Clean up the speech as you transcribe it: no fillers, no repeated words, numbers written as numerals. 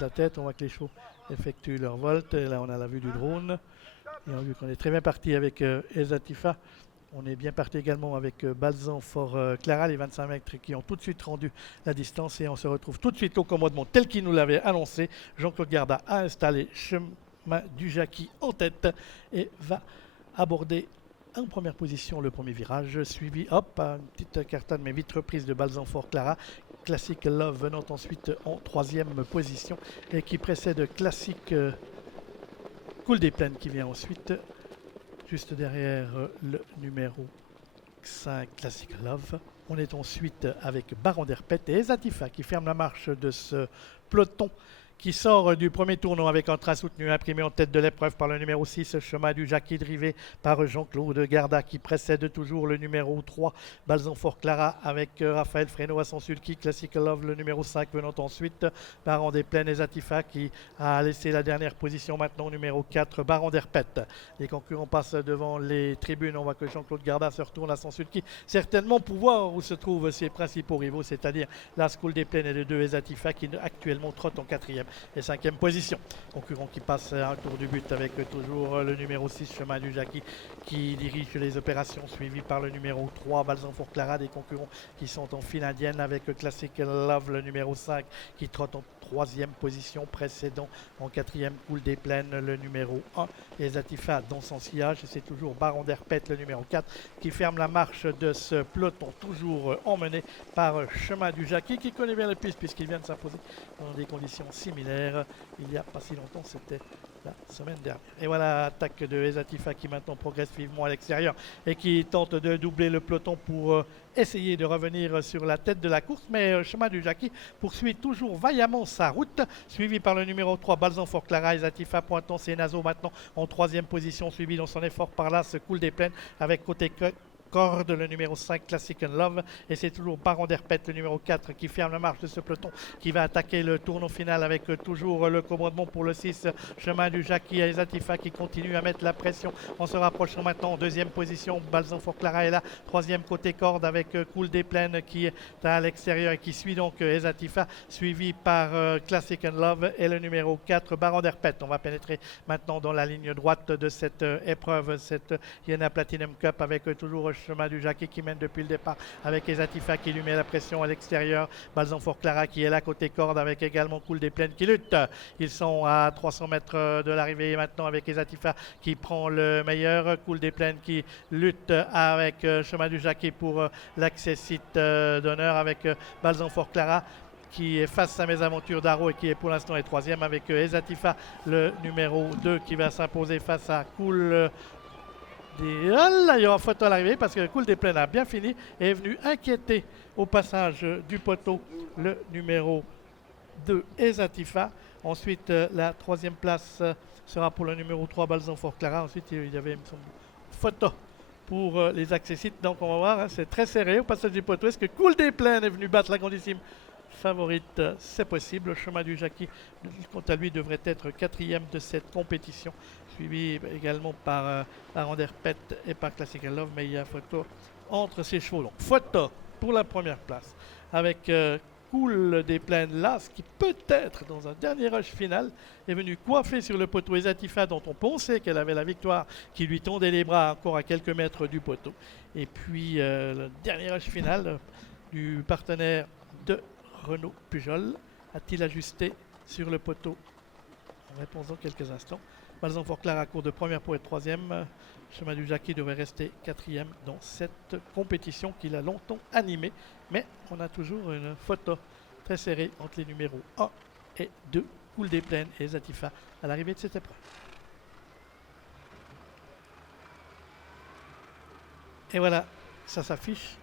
la tête. On voit que les chevaux effectuent leur volte. Et là, on a la vue du drone. Et on a vu qu'on est très bien parti avec Ezatifa. On est bien parti également avec Balzan Fort Clara, les 25 mètres qui ont tout de suite rendu la distance. Et on se retrouve tout de suite au commandement tel qu'il nous l'avait annoncé. Jean-Claude Garda a installé chemin du Jacqui en tête et va aborder en première position le premier virage, suivi, hop, une petite cartane mais vite reprise de Balzan Fort Clara. Classic Love venant ensuite en troisième position et qui précède Classic Cool des Plaines qui vient ensuite. Juste derrière le numéro 5, Classic Love. On est ensuite avec Baron d'Herpet et Ezatifa qui ferme la marche de ce peloton qui sort du premier tournant avec un train soutenu imprimé en tête de l'épreuve par le numéro 6, Chemin du Jacqui, drivé par Jean-Claude Garda qui précède toujours le numéro 3, Balzan Fort Clara avec Raphaël Fresneau à son sulky, Classic Love le numéro 5 venant ensuite, Baron des Plaines et Ezatifa qui a laissé la dernière position maintenant, numéro 4, Baron d'Herpet. Les concurrents passent devant les tribunes, on voit que Jean-Claude Garda se retourne à son sulky, certainement pour voir où se trouvent ses principaux rivaux, c'est-à-dire la School des Plaines et de 2 Ezatifa qui actuellement trotte en 4e et 5e position. Concurrent qui passe un tour du but avec toujours le numéro 6, Chemin du Jacqui, qui dirige les opérations, suivi par le numéro 3, Balzan Fort Clara, des concurrents qui sont en file indienne avec Classic Love, le numéro 5, qui trotte en 3e position, précédent en 4e Cool des Plaines, le numéro 1, et Ezatifa dans son sillage. C'est toujours Baron d'Herpet, le numéro 4, qui ferme la marche de ce peloton, toujours emmené par Chemin du Jacqui, qui connaît bien la piste puisqu'il vient de s'imposer dans des conditions similaires. Il n'y a pas si longtemps, c'était la semaine dernière. Et voilà l'attaque de Ezatifa qui maintenant progresse vivement à l'extérieur et qui tente de doubler le peloton pour essayer de revenir sur la tête de la course. Mais Chemin du Jacqui poursuit toujours vaillamment sa route, suivi par le numéro 3, Balzan Fort Clara. Ezatifa pointant ses naseaux maintenant en 3e position, suivi dans son effort par là, ce Cool des Plaines avec côté corde, le numéro 5, Classic Love, et c'est toujours Baron d'Herpet, le numéro 4, qui ferme la marche de ce peloton, qui va attaquer le tournant final avec toujours le commandement pour le 6, Chemin du Jacqui, et Ezatifa qui continue à mettre la pression en se rapprochant maintenant en 2e position. Balzan Fort Clara est là, 3e côté corde avec Cool des Plaines qui est à l'extérieur et qui suit donc Ezatifa, suivi par Classic Love et le numéro 4, Baron d'Herpet. On va pénétrer maintenant dans la ligne droite de cette épreuve, cette Iéna Platinum Cup, avec toujours Chemin du Jacqui qui mène depuis le départ avec Ezatifa qui lui met la pression à l'extérieur. Balzan Fort Clara qui est là côté corde avec également Cool des Plaines qui lutte. Ils sont à 300 mètres de l'arrivée maintenant avec Ezatifa qui prend le meilleur. Cool des Plaines qui lutte avec Chemin du Jacqui pour l'accès site d'honneur avec Balzan Fort Clara qui est face à Mes Aventures d'Aro et qui est pour l'instant est 3e avec Ezatifa le numéro 2 qui va s'imposer face à Cool. Là, il y aura photo à l'arrivée parce que Cool des Plaines a bien fini et est venu inquiéter au passage du poteau le numéro 2, Ezatifa. Ensuite, la 3e place sera pour le numéro 3, Balzan Fort Clara. Ensuite, il y avait une photo pour les accessites. Donc, on va voir, hein, c'est très serré au passage du poteau. Est-ce que Cool des Plaines est venu battre la grandissime favorite? C'est possible. Chemin du Jacqui, quant à lui, devrait être 4e de cette compétition, suivi également par Baron d'Herpet et par Classic Love, mais il y a photo entre ces chevaux. Donc, photo pour la première place avec Cool des Plaines là, ce qui peut-être dans un dernier rush final est venu coiffer sur le poteau Ezatifa dont on pensait qu'elle avait la victoire, qui lui tendait les bras encore à quelques mètres du poteau. Et puis le dernier rush final du partenaire de Renaud Pujol a-t-il ajusté sur le poteau? En réponse dans quelques instants. Balzan Fort Clara court de première pour être 3e. Chemin du Jacqui devrait rester 4e dans cette compétition qu'il a longtemps animée. Mais on a toujours une photo très serrée entre les numéros 1 et 2, Cool des Plaines et Ezatifa à l'arrivée de cette épreuve. Et voilà, ça s'affiche